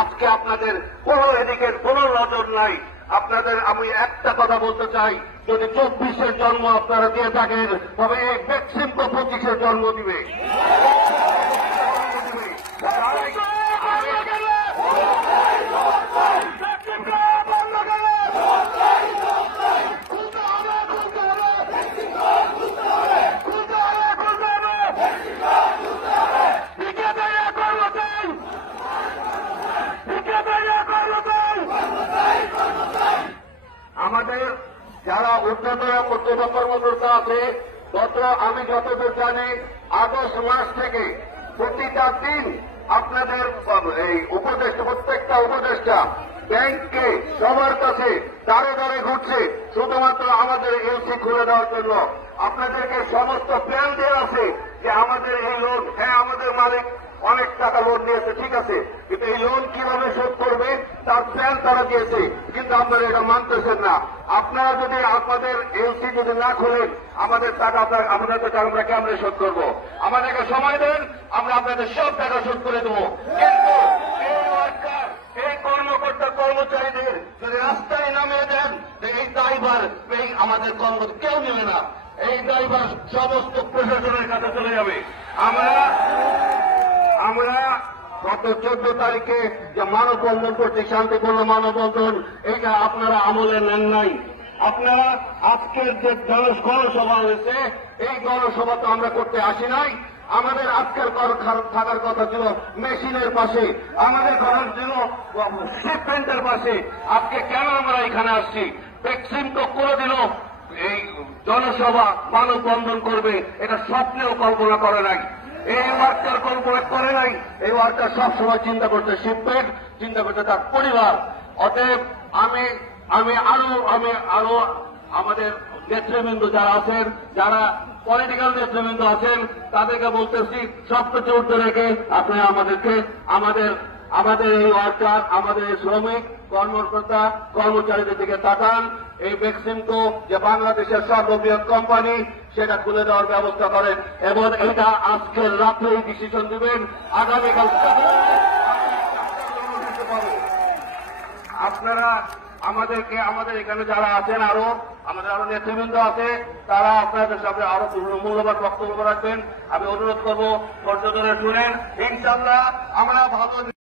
আজকে আপনাদের কোনো এদিকে কোনো নজর নাই। আপনাদের আমি একটা কথা বলতে চাই, যদি 24-এর জন্ম আপনারা দিয়ে থাকেন তবে এই বেক্সিমকো 25-এর জন্ম দিবে। আমাদের যারা ঊর্ধ্বতন কর্মকর্তা আছে, আমি যতদূর জানি আগস্ট মাস থেকে প্রতিটা দিন আপনাদের এই উপদেষ্টা, প্রত্যেকটা উপদেষ্টা ব্যাংককে সবার কাছে দাঁড়ে দাঁড়ে ঘুরছে শুধুমাত্র আমাদের এলসি খুলে দেওয়ার জন্য। আপনাদেরকে সমস্ত প্ল্যান দেওয়া আছে যে আমাদের এই লোন, হ্যাঁ আমাদের মালিক অনেক টাকা লোন নিয়েছে, ঠিক আছে, কিন্তু এই লোন কিভাবে শোধ করবে তার প্ল্যান তারা দিয়েছে, কিন্তু আপনারা এটা মানতেছেন না। আপনারা যদি আপনাদের এলসি যদি না খোলেন আমাদের টাকা আমাদের টাকা আমরা কেমনে শোধ করবো? আমাদেরকে সময় দেন, আমরা আপনাদের সব টাকা শোধ করে দেবো। কিন্তু এই ওয়ার্কার, এই কর্মকর্তা কর্মচারীদের যদি রাস্তায় নামিয়ে দেন এই দায়ভার এই আমাদের কেউ নেবে না, এই দায়ভার সমস্ত প্রশাসনের কাছে চলে যাবে। আমরা গত 14 তারিখে যে মানববন্ধন করছি, শান্তিপূর্ণ মানববন্ধন, এইটা আপনারা আমলে নেন নাই। আপনারা আজকের যে গণসভা হয়েছে এই গণসভা তো আমরা করতে আসি নাই। আমাদের আজকের থাকার কথা ছিল মেশিনের পাশে, আমাদের ঘর ছিল শিপমেন্টের পাশে। আজকে কেন আমরা এখানে আসছি? বেক্সিমকো কোনোদিনও এই জনসভা মানববন্ধন করবে এটা স্বপ্নেও কল্পনা করে নাই। এই ওয়ার্কার কল্পনা করে নাই। এই ওয়ার্কার সবসময় চিন্তা করতে শিপমেন্ট, চিন্তা করতে তার পরিবার। অতএব আমি আরো আমাদের নেতৃবৃন্দ যারা আছেন, যারা পলিটিক্যাল নেতৃবৃন্দ আছেন, তাদেরকে বলতেছি সবকিছু ঊর্ধ্বে রেখে আপনি আমাদের এই ওয়ার্কার, আমাদের এই শ্রমিক কর্মকর্তা কর্মচারীদের দিকে তাকান। এই বেক্সিমকো যে বাংলাদেশের সর্ববৃহৎ কোম্পানি সেটা খুলে দেওয়ার ব্যবস্থা করেন এবং এটা আজকের রাত্রেই ডিসিশন দিবেন। আগামীকাল আপনারা আমাদের এখানে যারা আছেন, আমাদের আরো নেতৃবৃন্দ আছে, তারা আপনাদের সামনে আরো মূল্যবান বক্তব্য রাখবেন। আমি অনুরোধ করবো ধৈর্য ধরে শুনেন। ইনশাআল্লাহ আমরা ভালো